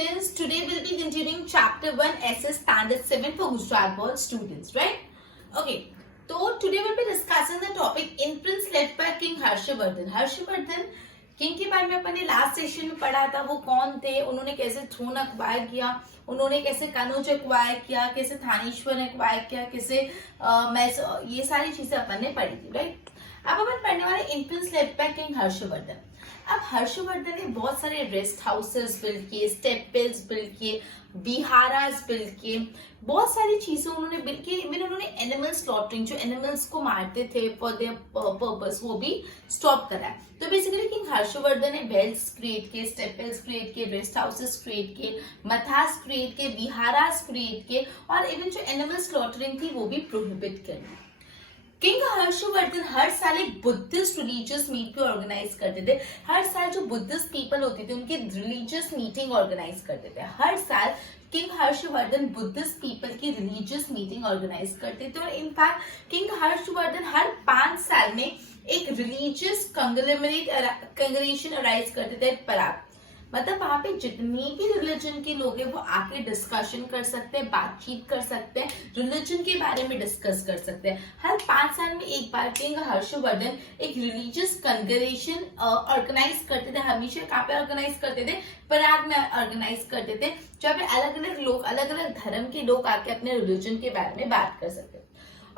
students, today we'll be continuing chapter 1 SS standard 7 for Gujarat board students, right? Okay, so today we'll be discussing the topic imprints led by King Harshavardhan. Harshavardhan king के बारे में अपने last session में पढ़ा था, वो कौन थे, उन्होंने कैसे थ्रोन अक्वायर किया, उन्होंने कैसे कनौज अक्वायर किया, कैसे थानेश्वर अक्वायर किया, कैसे ये सारी चीजें अपन ने पढ़ी थी, राइट? अब अपन पढ़ने वाले influence led by king Harshvardhan. अब हर्षवर्धन ने बहुत सारे रेस्ट हाउसेस बिल्ड किए, टेम्पल्स बिल्ड किए, विहारास बिल्ड किए, बहुत सारी चीजें उन्होंने बिल्ड की। इवन उन्होंने एनिमल स्लॉटरिंग, जो एनिमल्स को मारते थे फॉर देयर पर्पस, वो भी स्टॉप करा। तो बेसिकली किंग हर्षवर्धन ने वेल्स क्रिएट किए, टेम्पल्स क्रिएट किए, रेस्ट हाउसेस क्रिएट किए, मथास क्रिएट किए, विहारास क्रिएट किए, और इवन जो एनिमल स्लॉटरिंग थी वो भी प्रोहिबिट कर। किंग हर्षवर्धन हर साल एक बुद्धिस्ट रिलीजियस मीट भी ऑर्गेनाइज करते थे। हर साल जो बुद्धिस्ट पीपल होते थे उनकी रिलीजियस मीटिंग ऑर्गेनाइज करते थे। हर साल किंग हर्षवर्धन बुद्धिस्ट पीपल की रिलीजियस मीटिंग ऑर्गेनाइज करते थे। और इनफैक्ट किंग हर्षवर्धन हर 5 साल में एक रिलीजियस कंग्रेगेशन अराइज करते थे पराग। मतलब वहां पे जितनी भी रिलीजन के लोग हैं वो आके डिस्कशन कर सकते हैं, बातचीत कर सकते हैं, रिलीजन के बारे में डिस्कस कर सकते हैं। हर 5 साल में एक बार किंग हर्षवर्धन एक रिलीजियस कंग्रेगेशन ऑर्गेनाइज करते थे। हमेशा कहाँ पे ऑर्गेनाइज करते थे? पराग में ऑर्गेनाइज करते थे, जहाँ पे अलग अलग लोग, अलग अलग धर्म के लोग आके अपने रिलीजन के बारे में बात कर सकते थे।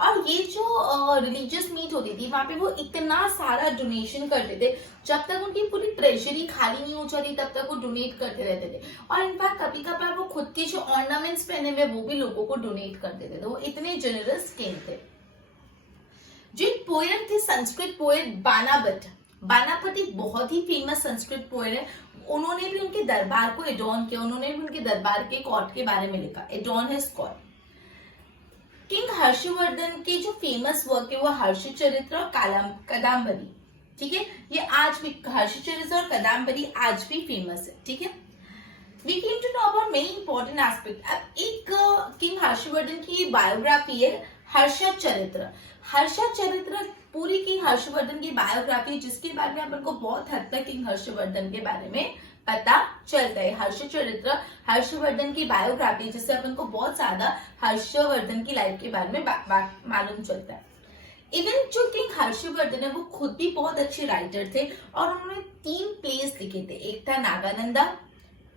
और ये जो रिलीजियस मीट होती थी वहां पे वो इतना सारा डोनेशन करते थे, जब तक उनकी पूरी ट्रेजरी खाली नहीं हो जाती तब तक वो डोनेट करते रहते थे। और इनफैक्ट कभी कभार वो खुद के जो ऑर्नामेंट्स पहने हुए वो भी लोगों को डोनेट कर देते थे। वो इतने जेनरस किंग थे। जो एक पोएट थे, संस्कृत पोएट बानापट। बानापट एक बहुत ही फेमस संस्कृत पोएट है। उन्होंने भी उनके दरबार को एडॉर्न किया, उन्होंने भी उनके दरबार के कोर्ट के बारे में लिखा, एडॉर्न हिज कोर्ट। किंग हर्षवर्धन के जो फेमस वर्क है वो हर्षचरित्र और कादम्बरी, ठीक है? ये आज भी हर्षचरित्र और कादम्बरी आज भी फेमस है, ठीक है? We came to know about many important aspects. अब एक किंग हर्षवर्धन की बायोग्राफी है हर्षचरित्र। हर्षचरित्र पूरी किंग हर्षवर्धन की बायोग्राफी, जिसके बारे में अपन को बहुत हद तक किंग हर्षवर्धन के बारे में पता चलता है। हर्षचरित्र हर्षवर्धन की बायोग्राफी, जिससे अपन को बहुत ज्यादा हर्षवर्धन की लाइफ के बारे में मालूम चलता है। इवन जो किंग हर्षवर्धन है वो खुद भी बहुत अच्छे राइटर थे और उन्होंने 3 प्लेस लिखे थे। एक था नागानंदा,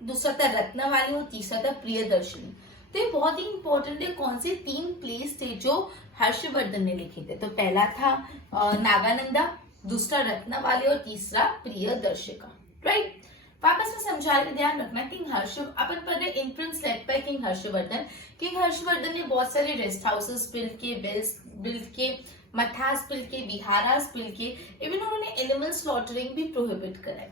दूसरा था रत्नवाली और तीसरा था प्रियदर्शनी। तो ये बहुत ही इंपॉर्टेंट है, कौन से 3 प्लेस थे जो हर्षवर्धन ने लिखे थे। तो पहला था नागानंदा, दूसरा रत्नवाली और तीसरा प्रियदर्शिका, राइट? वापस में समझा के ध्यान रखना, किंग अपन पर influence led by king Harshvardhan. King Harshvardhan ने बहुत सारे रेस्ट हाउसेस बिल्ड किए, वेल्स बिल्ड किए, मथास बिल्ड किए, विहारास बिल्ड किए। इवन उन्होंने एनिमल स्लॉटरिंग भी प्रोहिबिट कराए।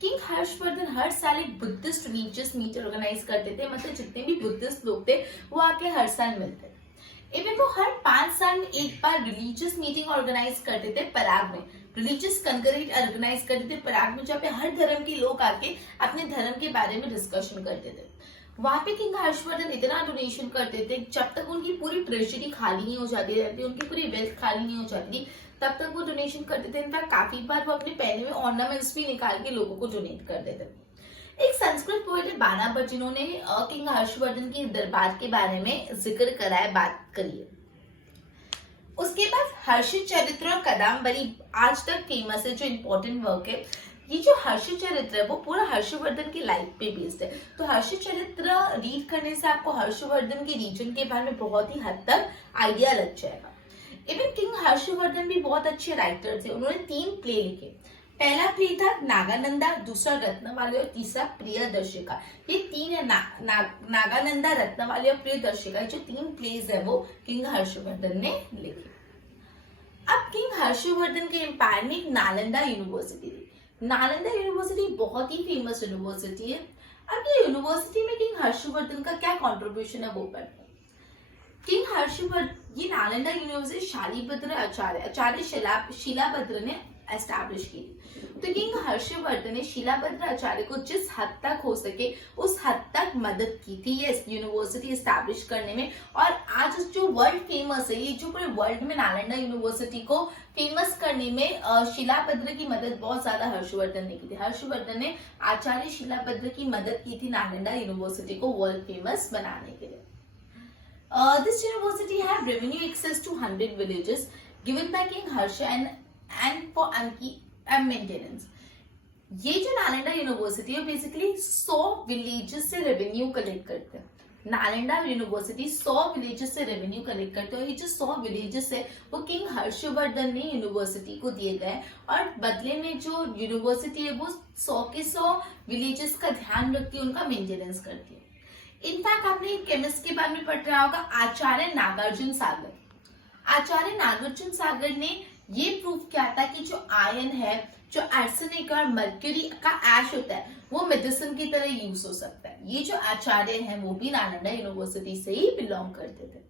किंग हर्षवर्धन हर साल एक बुद्धिस्ट रिलीजियस मीट ऑर्गेनाइज करते थे। मतलब जितने भी बुद्धिस्ट लोग थे वो आके हर साल मिलते। इवन वो हर 5 साल में एक बार रिलीजियस मीटिंग ऑर्गेनाइज करते थे पराग में, रिलीजियस कंकरेट ऑर्गेनाइज करते थे पराग में, जहाँ पे हर धर्म के लोग आके अपने धर्म के बारे में डिस्कशन करते थे। वहां पे किंग हर्षवर्धन इतना डोनेशन करते थे जब तक उनकी पूरी ट्रेजरी खाली नहीं हो जाती रहती, उनकी पूरी वेल्थ खाली नहीं हो जाती, तब तक वो डोनेशन करते थे। इनफैक्ट काफी बार वो अपने पहने हुए ऑर्नामेंट्स भी निकाल के लोगों को डोनेट कर देते थे। एक संस्कृत पोएट है बानापट, जिन्होंने किंग हर्षवर्धन के दरबार के बारे में जिक्र करा है, बात करिए। उसके बाद हर्षचरित्र और कादम्बरी आज तक फेमस है, जो इम्पोर्टेंट वर्क है। ये जो हर्षचरित्र है वो पूरा हर्षवर्धन की लाइफ पे बेस्ड है। तो हर्षचरित्र रीड करने से आपको हर्षवर्धन के रीजन के बारे में बहुत ही हद तक आइडिया लग जाएगा। इवन किंग हर्षवर्धन भी बहुत अच्छे राइटर थे। उन्होंने 3 प्ले लिखे। पहला प्ले था नागानंदा, दूसरा रत्नवाली और तीसरा प्रियदर्शिका। ये 3 है, नागानंदा, रत्नवाली और प्रियदर्शिका। जो 3 प्लेज है वो किंग हर्षवर्धन ने लिखे। अब किंग हर्षवर्धन के एम्पायर में एक नालंदा यूनिवर्सिटी थी। नालंदा यूनिवर्सिटी बहुत ही फेमस यूनिवर्सिटी है। अब ये यूनिवर्सिटी में किंग हर्षवर्धन का क्या कॉन्ट्रीब्यूशन है वो पढ़ते हैं। किंग हर्षवर्धन, ये नालंदा यूनिवर्सिटी शालीभद्र आचार्य शिलाभद्र ने एस्टैब्लिश की थी। तो किंग हर्षवर्धन ने शिलाभद्र आचार्य को जिस हद तक हो सके उस हद तक मदद की थी ये यूनिवर्सिटी एस्टैब्लिश करने में। और आज जो वर्ल्ड फेमस है, ये जो पूरे वर्ल्ड में नालंदा यूनिवर्सिटी को फेमस करने में शिलाभद्र की मदद बहुत ज्यादा हर्षवर्धन ने की थी। हर्षवर्धन ने आचार्य शिलाभद्र की मदद की थी नालंदा यूनिवर्सिटी को वर्ल्ड फेमस बनाने के लिए। This university had revenue access to 100 villages given by King Harsha and for maintenance. ये जो नालंदा यूनिवर्सिटी है बेसिकली 100 विलेजेस से रेवेन्यू कलेक्ट करते हैं। नालंदा यूनिवर्सिटी 100 विलेजेस से रेवेन्यू कलेक्ट करते हैं और ये जो 100 विलेजेस है वो किंग हर्षवर्धन ने यूनिवर्सिटी को दिए गए और बदले में जो यूनिवर्सिटी है वो 100 के 100 विलेजेस का ध्यान रखती है, उनका मेंटेनेंस करती है। इनफैक्ट आपने केमिस्ट के बारे में पढ़ रहा होगा, आचार्य नागार्जुन सागर। आचार्य नागार्जुन सागर ने ये प्रूव किया था कि जो आयरन है, जो आर्सेनिक और मर्क्यूरी का ऐश होता है वो मेडिसिन की तरह यूज हो सकता है। ये जो आचार्य हैं वो भी नालंदा यूनिवर्सिटी से ही बिलोंग करते थे।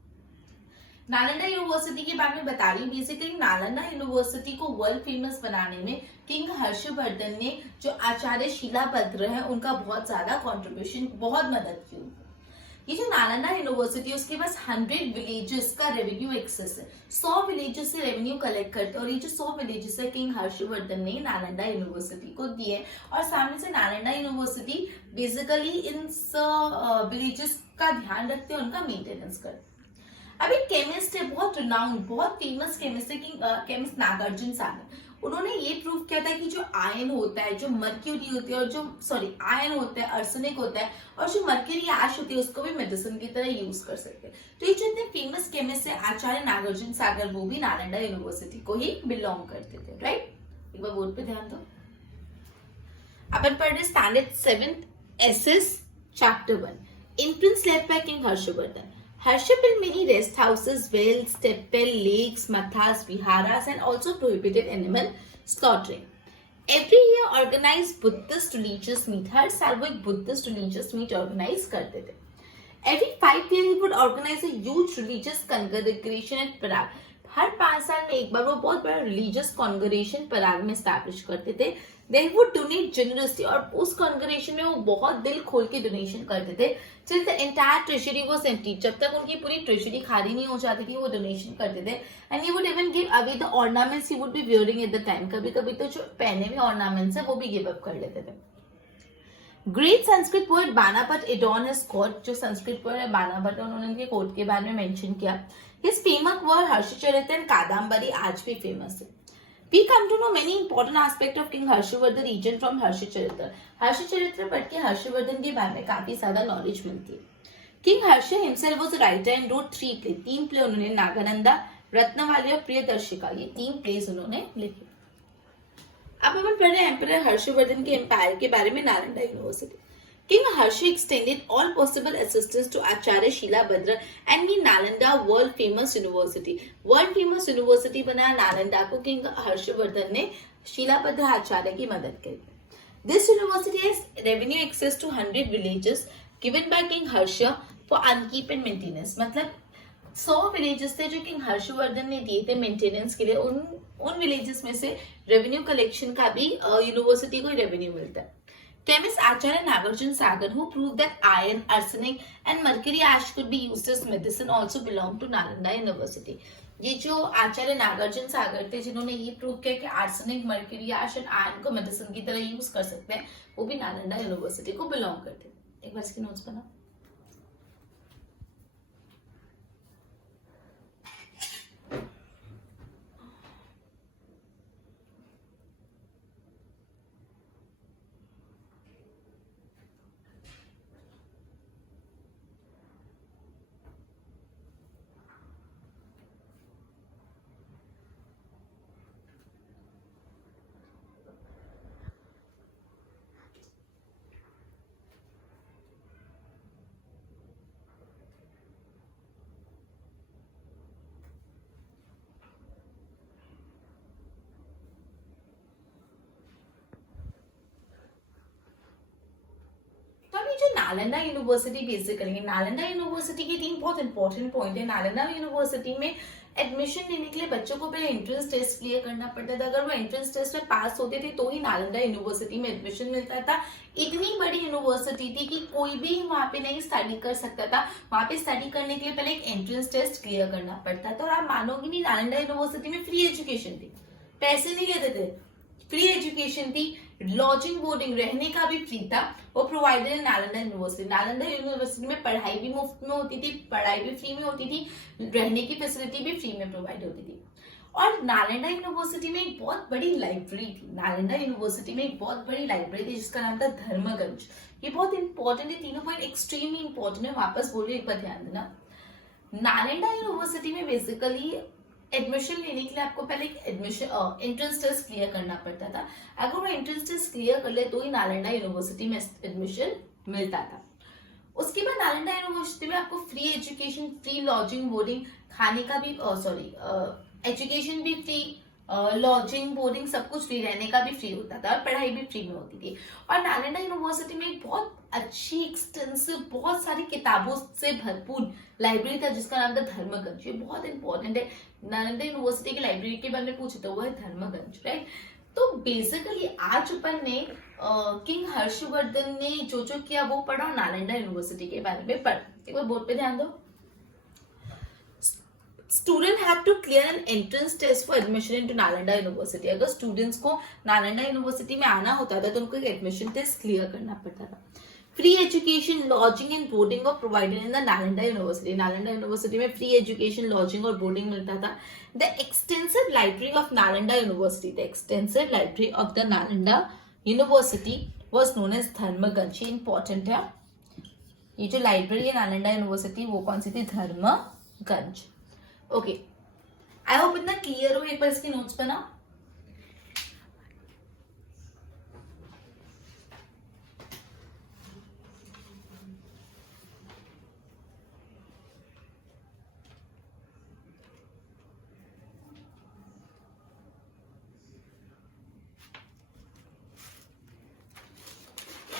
नालंदा यूनिवर्सिटी के बारे में बता रही हूँ। बेसिकली नालंदा यूनिवर्सिटी को वर्ल्ड फेमस बनाने में किंग हर्षवर्धन ने जो आचार्य शिलाभद्र हैं उनका बहुत ज्यादा कंट्रीब्यूशन, बहुत मदद की। ये जो नालंदा यूनिवर्सिटी है उसके पास 100 विलेजेस का रेवेन्यू एक्सेस है, 100 विलेजेस से रेवेन्यू कलेक्ट करते हैं और ये जो 100 विलेजेस है किंग हर्षवर्धन ने नालंदा यूनिवर्सिटी को दिए और सामने से Nalanda university basically in villages का ध्यान रखते हैं, उनका मेंटेनेंस करते हैं। अब एक केमिस्ट है, बहुत रिनाउंड, बहुत फेमस केमिस्ट है, केमिस्ट नागार्जुन सागर। उन्होंने ये प्रूव किया था कि जो आयन होता है, जो मर्क्यूरी होती है और जो आयन होता है, आर्सेनिक होता है और जो मर्क्यूरी ऐश होती है उसको भी मेडिसिन की तरह यूज कर सकते हैं। तो ये जो इतने फेमस केमिस्ट है आचार्य नागार्जुन सागर, वो भी नालंदा यूनिवर्सिटी को ही बिलोंग करते थे, राइट। एक बार बोर्ड पे ध्यान दो। अपन पढ़ रहे standard 7th SS chapter 1 imprints left by king Harshvardhan. Harsha built many rest houses, wells, temple, lakes, mathas, viharas, and also prohibited animal slaughtering. Every year organized Buddhist religious meet. हर साल वो एक Buddhist religious meet organize करते थे. Every 5 years he would organize a huge religious congregation at Prague. हर 5 साल में एक बार वो बहुत बड़ा religious congregation पराग में establish करते थे. They would donate generously और उस congregation में वो बहुत दिल खोल के donation करते थे. Till the entire treasury was empty. जब तक उनकी पूरी treasury खाली नहीं हो जाती थी वो donation करते थे. And he would even give away the ornaments he would be wearing at the time. कभी-कभी तो जो पहने हुए ornaments है वो भी give up कर लेते थे. Great Sanskrit poet Banapat adorned his court. जो संस्कृत poet है बानापट, उन्होंने उनके कोर्ट के बारे में mention किया. His famous were Harshacharita and Kadambari आज भी famous है. We come to know many important aspects of King Harshavardhan region from Harshacharita. Harshacharita पढ़ के हर्षवर्धन के बारे में काफी ज्यादा नॉलेज मिलती है. King Harsha himself was a writer and wrote 3 plays. 3 play उन्होंने नागानंदा, रत्नवाली और प्रियदर्शिका, ये 3 प्लेस उन्होंने लिखे. अब हम पढ़ रहे हैं एम्परर हर्षवर्धन के एम्पायर के बारे में Nalanda university. King Harsha extended all possible assistance to Acharya Shilabhadra and made Nalanda world famous university. World famous university बनाया नालंदा को King हर्षवर्धन ने शीलाभद्र आचार्य की मदद करी. This university has revenue access to 100 villages given by King Harsha for upkeep and maintenance. मतलब 100 villages थे जो king Harshvardhan ने दिए थे मेंटेनेंस के लिए. उन विलेजेस में से रेवेन्यू कलेक्शन का भी यूनिवर्सिटी को रेवेन्यू मिलता है. Chemist Acharya Nagarjun Sagar, who proved that iron, arsenic and mercury ash could be used as medicine, also belonged to Nalanda University. ये जो आचार्य नागार्जुन सागर थे जिन्होंने ये प्रूव किया कि आर्सेनिक, मर्क्यूरी एश और आयरन को मेडिसिन की तरह यूज कर सकते हैं, वो भी नालंदा यूनिवर्सिटी को बिलोंग करते हैं. एक बार इसके नोट्स बनाओ. जो Nalanda university basically, Nalanda university के 3 बहुत इंपॉर्टेंट पॉइंट है. नालंदा यूनिवर्सिटी में एडमिशन लेने के लिए बच्चों को पहले एंट्रेंस टेस्ट क्लियर करना पड़ता था। अगर वो एंट्रेंस टेस्ट में पास होते थे तो ही नालंदा यूनिवर्सिटी में एडमिशन मिलता था। इतनी बड़ी यूनिवर्सिटी थी कि कोई भी वहां पे नहीं स्टडी कर सकता था। वहां पे स्टडी करने के लिए पहले एक एंट्रेंस टेस्ट क्लियर करना पड़ता था। और आप मानोगे नहीं, नालंदा यूनिवर्सिटी में फ्री एजुकेशन थी, पैसे नहीं लेते थे, फ्री एजुकेशन थी। लॉजिंग बोर्डिंग रहने का भी फ्री था, वो provided in Nalanda university. Nalanda university में पढ़ाई भी मुफ्त में होती थी, पढ़ाई भी फ्री में होती थी, रहने की फैसिलिटी भी फ्री में प्रोवाइड होती थी। और नालंदा यूनिवर्सिटी में एक बहुत बड़ी लाइब्रेरी थी। नालंदा यूनिवर्सिटी में एक बहुत बड़ी लाइब्रेरी थी जिसका नाम था धर्मगंज। ये बहुत इंपॉर्टेंट है, तीनों पॉइंट एक्सट्रीमली इंपॉर्टेंट है, वापस बोल रही, एक बार ध्यान देना। नालंदा यूनिवर्सिटी में बेसिकली एडमिशन लेने के लिए आपको पहले एक एडमिशन एंट्रेंस टेस्ट क्लियर करना पड़ता था। अगर वो एंट्रेंस टेस्ट क्लियर कर ले तो ही नालंदा यूनिवर्सिटी में एडमिशन मिलता था। उसके बाद नालंदा यूनिवर्सिटी में आपको free education, free lodging boarding, खाने का भी एजुकेशन भी फ्री, लॉजिंग बोर्डिंग सब कुछ फ्री, रहने का भी फ्री होता था, और पढ़ाई भी फ्री में होती थी। और नालंदा यूनिवर्सिटी में एक बहुत अच्छी एक्सटेंसिव, बहुत सारी किताबों से भरपूर लाइब्रेरी था जिसका नाम था धर्मगंज। ये बहुत इंपॉर्टेंट है, नालंदा यूनिवर्सिटी की लाइब्रेरी के बारे में पूछे तो वो है धर्मगंज, राइट। तो बेसिकली आज अपन ने किंग हर्षवर्धन ने जो जो किया वो पढ़ा, नालंदा यूनिवर्सिटी के बारे में पढ़ा। एक बार बोर्ड पे ध्यान दो। Student have to clear an entrance test for admission into Nalanda university. अगर स्टूडेंट्स को नालंदा यूनिवर्सिटी में आना होता था तो उनको एक एडमिशन टेस्ट क्लियर करना पड़ता था। Free education, lodging and boarding of provided in the Nalanda university. Nalanda university में फ्री एजुकेशन, लॉजिंग और बोर्डिंग मिलता था। The extensive library of Nalanda university, the extensive library of the Nalanda university was known as Dharmaganj. ये important है, ये जो लाइब्रेरी है Nalanda university वो कौन सी थी, धर्मगंज। ओके, आई होप इतना क्लियर हो। एक बार इसके नोट्स बनाओ।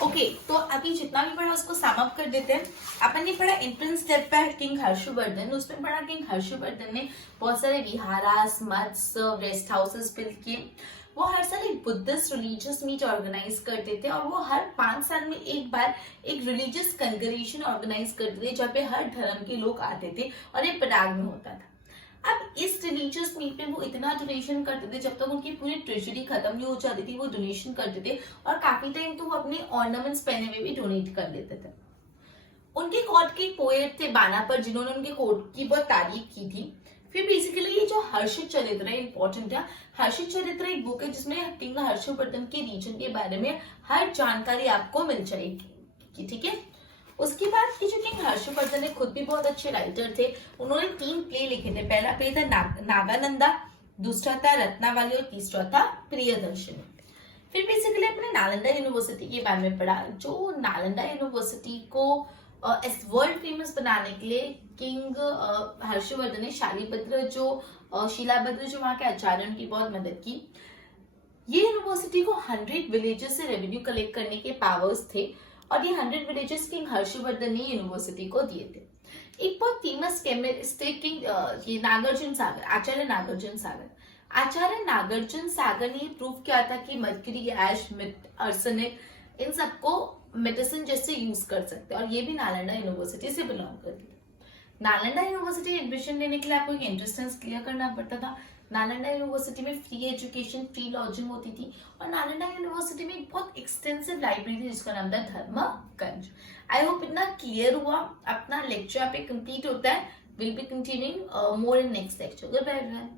ओके, तो अभी जितना भी पढ़ा उसको सम अप कर देते हैं। अपन ने पढ़ा entrance test by king Harshvardhan, उसमें पढ़ा किंग हर्षवर्धन ने बहुत सारे विहारास, मठ्स, रेस्ट हाउसेस बिल्ड किए। वो हर साल एक बुद्धिस्ट रिलीजियस मीट ऑर्गेनाइज करते थे, और वो हर 5 साल में एक बार एक रिलीजियस कंग्रेगेशन ऑर्गेनाइज करते थे जहाँ पे हर धर्म के लोग आते थे, और ये पराग में होता था। अब इस रिलीजियस मीट में वो इतना डोनेशन करते थे, जब तक उनकी पूरी ट्रेजरी खत्म नहीं हो जाती थी वो डोनेशन करते थे, और काफी टाइम तो वो अपने ऑर्नामेंट्स पहने हुए भी डोनेट कर देते थे। उनके कोर्ट के पोएट थे बानापर, जिन्होंने उनके कोर्ट की बहुत तारीफ की थी। फिर बेसिकली ये जो हर्षित चरित्र है इंपॉर्टेंट है। हर्षित चरित्र एक बुक है जिसमें किंग हर्षवर्धन के रीजन के बारे में हर जानकारी आपको मिल जाएगी, ठीक है। उसके बाद की जो किंग हर्षवर्धन है खुद भी बहुत अच्छे राइटर थे। उन्होंने 3 प्ले लिखे थे। पहला प्ले था नागानंदा, दूसरा था रत्नावली और तीसरा था प्रियदर्शनी। फिर बेसिकली अपने नालंदा यूनिवर्सिटी के बारे में पढ़ा, जो नालंदा यूनिवर्सिटी को इस वर्ल्ड फेमस बनाने के लिए किंग हर्षवर्धन ने शिलाभद्र जो वहां के आचार्य उनकी बहुत मदद की। ये यूनिवर्सिटी को 100 विलेजेस से रेवेन्यू कलेक्ट करने के पावर्स थे, और ये 100 विलेजेस किंग हर्षवर्धन ने यूनिवर्सिटी को दिए थे। एक बहुत फेमस केमिस्ट थे किंग ये नागार्जुन सागर, आचार्य नागार्जुन सागर। आचार्य नागार्जुन सागर ने प्रूव किया था कि मर्क्यूरी, ऐश, आर्सेनिक इन सबको मेडिसिन जैसे यूज कर सकते हैं, और ये भी नालंदा यूनिवर्सिटी से बिलोंग करती है। नालंदा यूनिवर्सिटी एडमिशन लेने के लिए आपको एक एंट्रेंस टेस्ट क्लियर करना पड़ता था। नालंदा यूनिवर्सिटी में फ्री एजुकेशन, फ्री लॉजिंग होती थी, और नालंदा यूनिवर्सिटी में एक बहुत एक्सटेंसिव लाइब्रेरी थी जिसका नाम था धर्मगंज। आई होप इतना क्लियर हुआ। अपना लेक्चर पे कंप्लीट होता है। Will be continuing more in next lecture. Good bye everyone.